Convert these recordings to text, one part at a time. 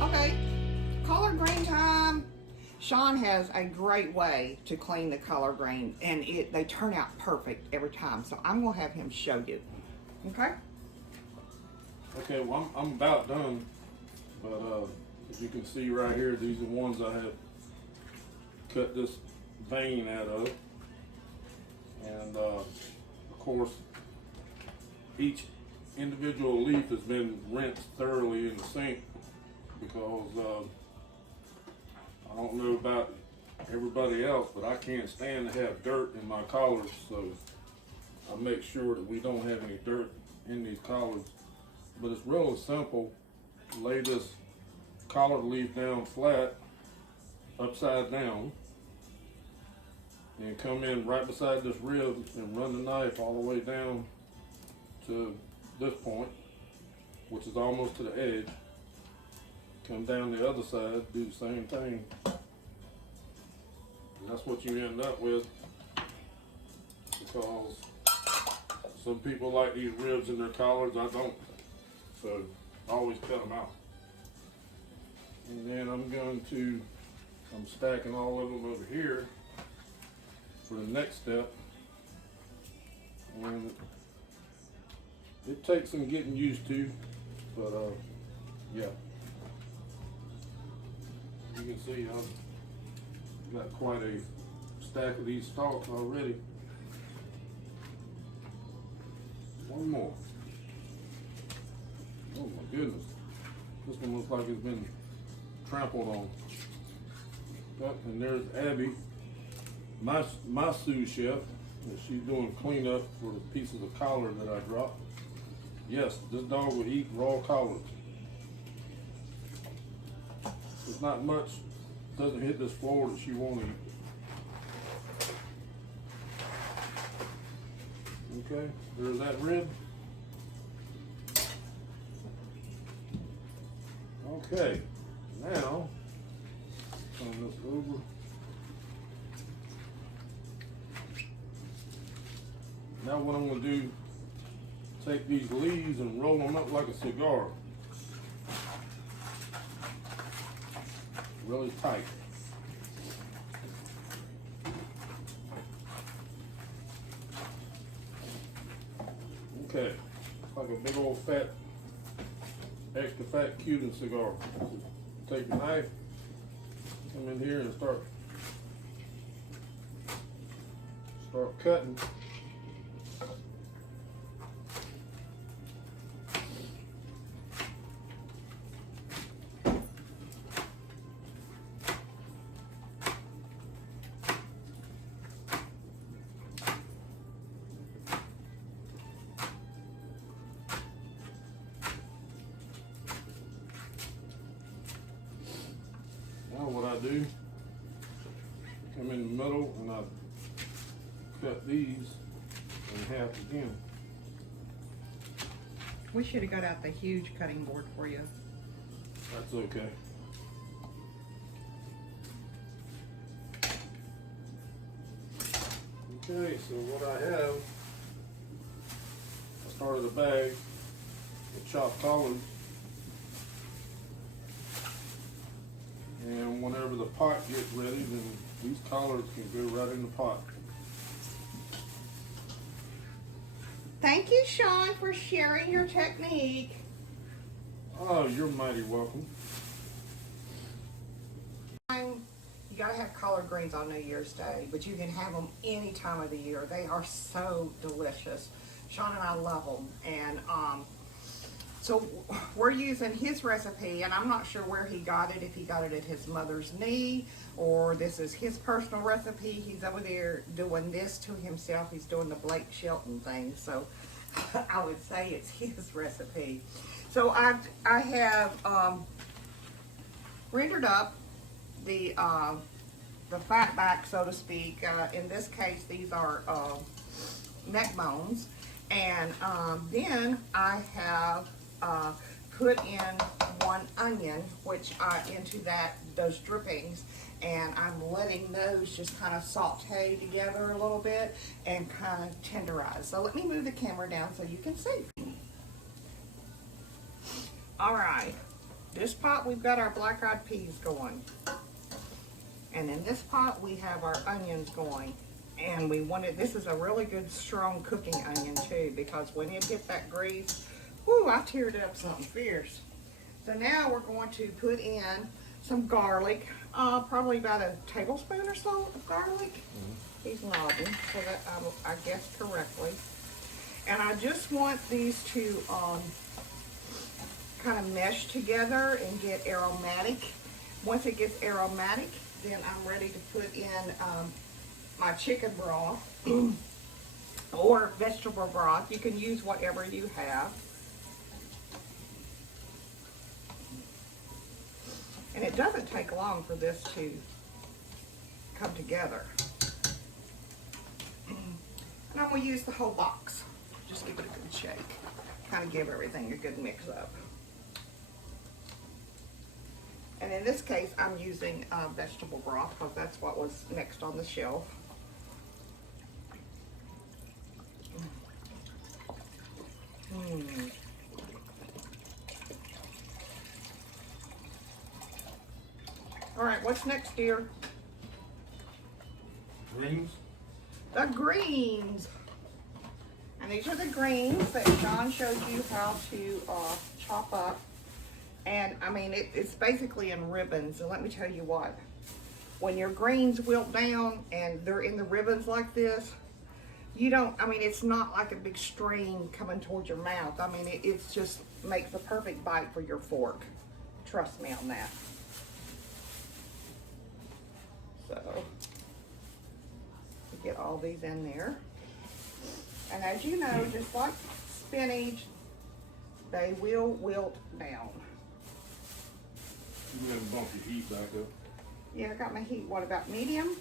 Okay, collard green time. Sean has a great way to clean the collard greens, and they turn out perfect every time. So I'm gonna have him show you. Okay. Okay, well I'm about done, but as you can see right here, these are the ones I have cut this vein out of, and of course each individual leaf has been rinsed thoroughly in the sink because I don't know about everybody else, but I can't stand to have dirt in my collards, so I make sure that we don't have any dirt in these collards. But it's really simple. Lay this collard leaf down flat, upside down, and come in right beside this rib and run the knife all the way down to this point, which is almost to the edge. Come down the other side, do the same thing. And that's what you end up with, because some people like these ribs in their collards, I don't. So I always cut them out. And then I'm stacking all of them over here for the next step. And it takes some getting used to, but yeah. You can see I've got quite a stack of these stalks already. One more. Oh my goodness. This one looks like it's been trampled on. Yep, and there's Abby, my sous chef. And she's doing cleanup for the pieces of collard that I dropped. Yes, this dog will eat raw collards. There's not much doesn't hit this floor that she won't eat. Okay, there's that rib. Okay, now turn this over. Now what I'm going to do, take these leaves and roll them up like a cigar. Really tight. Okay, like a big old fat, extra fat Cuban cigar. Take your knife, come in here and start cutting. What I do, come in the middle and I cut these in half again. We should have got out the huge cutting board for you. That's okay. Okay, so what I have, I started a bag of chopped collards. And whenever the pot gets ready, then these collards can go right in the pot. Thank you, Sean, for sharing your technique. Oh, you're mighty welcome. You gotta have collard greens on New Year's Day, but you can have them any time of the year. They are so delicious. Sean and I love them, and so we're using his recipe, and I'm not sure where he got it, if he got it at his mother's knee, or this is his personal recipe. He's over there doing this to himself. He's doing the Blake Shelton thing, so I would say it's his recipe. So I have rendered up the fat back, so to speak. In this case, these are neck bones, and then I have put in one onion, which into those drippings, and I'm letting those just kind of saute together a little bit and kind of tenderize. So let me move the camera down so you can see. All right, this pot we've got our black-eyed peas going. And in this pot we have our onions going. And we wanted, this is a really good strong cooking onion too, because when it hit that grease, whoo, I teared up something fierce. So now we're going to put in some garlic, probably about a tablespoon or so of garlic. He's nodding, so that I guessed correctly. And I just want these to kind of mesh together and get aromatic. Once it gets aromatic, then I'm ready to put in my chicken broth or vegetable broth. You can use whatever you have. And it doesn't take long for this to come together. And I'm going to use the whole box. Just give it a good shake. Kind of give everything a good mix up. And in this case, I'm using vegetable broth because that's what was next on the shelf. All right, what's next, dear? Greens. The greens. And these are the greens that John showed you how to chop up. And I mean, it's basically in ribbons. And let me tell you what, when your greens wilt down and they're in the ribbons like this, you don't, I mean, it's not like a big stream coming towards your mouth. I mean, it's just makes the perfect bite for your fork. Trust me on that. So, we get all these in there. And as you know, just like spinach, they will wilt down. You gotta bump your heat back up. Yeah, I got my heat, what about medium?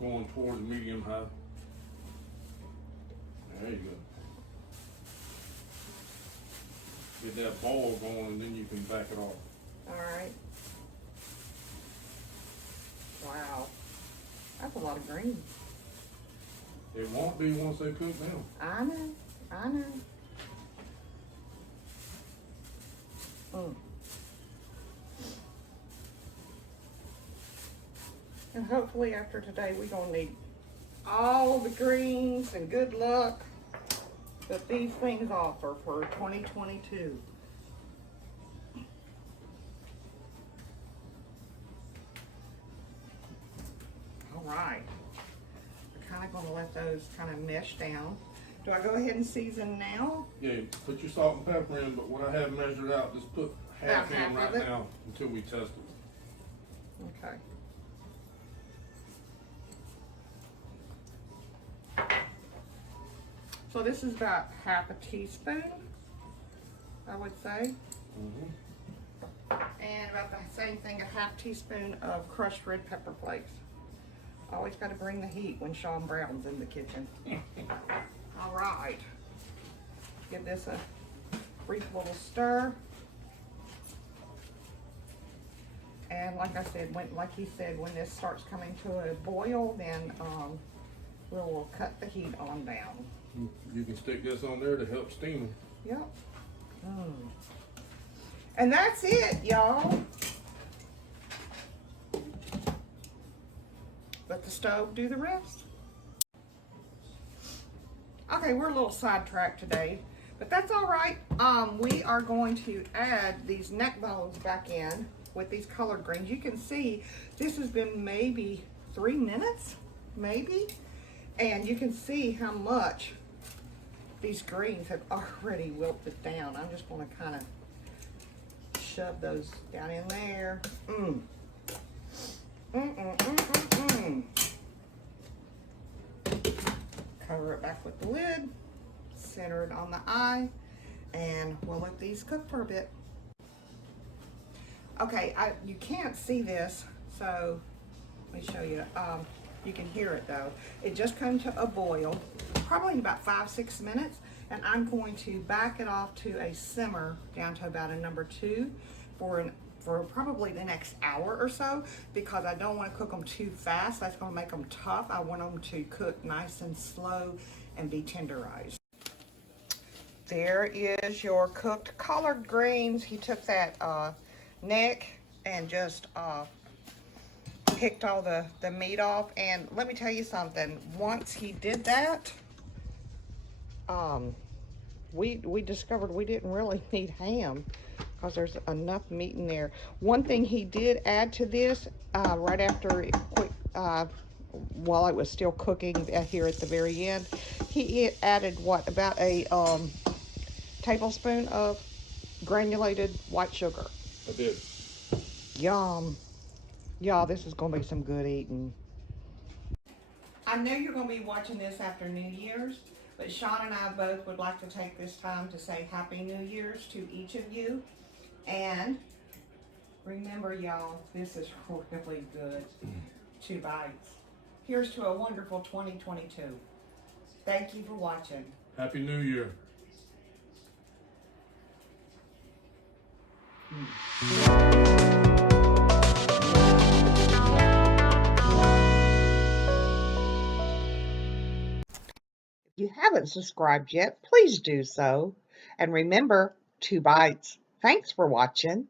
Going towards medium high. There you go. Get that boil going and then you can back it off. All right. Wow, that's a lot of greens. It won't be once they cook down. I know, I know. And hopefully after today we're gonna need all the greens and good luck that these things offer for 2022. All right, we're kind of gonna let those kind of mesh down. Do I go ahead and season now? Yeah, put your salt and pepper in, but what I have measured out, just put half About in half of right it? now until we test it. Okay. So this is about half a teaspoon, I would say. And about the same thing, a half teaspoon of crushed red pepper flakes. Always got to bring the heat when Sean Brown's in the kitchen. All right. Give this a brief little stir. And like I said, like he said, when this starts coming to a boil, then we'll cut the heat on down. You can stick this on there to help steam it. Yep. And that's it, y'all. Let the stove do the rest. Okay, we're a little sidetracked today, but that's all right. We are going to add these neck bones back in with these collard greens. You can see this has been maybe 3 minutes, maybe, and you can see how much these greens have already wilted down. I'm just going to kind of shove those down in there. Cover it back with the lid, center it on the eye, and we'll let these cook for a bit. Okay, you can't see this, so let me show you. You can hear it though. It just came to a boil, probably in about 5-6 minutes, and I'm going to back it off to a simmer down to about a number 2 for for probably the next hour or so because I don't want to cook them too fast. That's going to make them tough. I want them to cook nice and slow and be tenderized. There is your cooked collard greens. He took that neck and just picked all the meat off. And let me tell you something. Once he did that, we discovered we didn't really need ham because there's enough meat in there. One thing he did add to this right after it quick while it was still cooking here at the very end, he added what, about a tablespoon of granulated white sugar. I did. Yum. Y'all, this is gonna be some good eating. I know you're gonna be watching this after New Year's, but Sean and I both would like to take this time to say Happy New Year's to each of you. And remember, y'all, this is really good. 2 bites. Here's to a wonderful 2022. Thank you for watching. Happy New Year. If you haven't subscribed yet, please do so. And remember, 2 bites. Thanks for watching.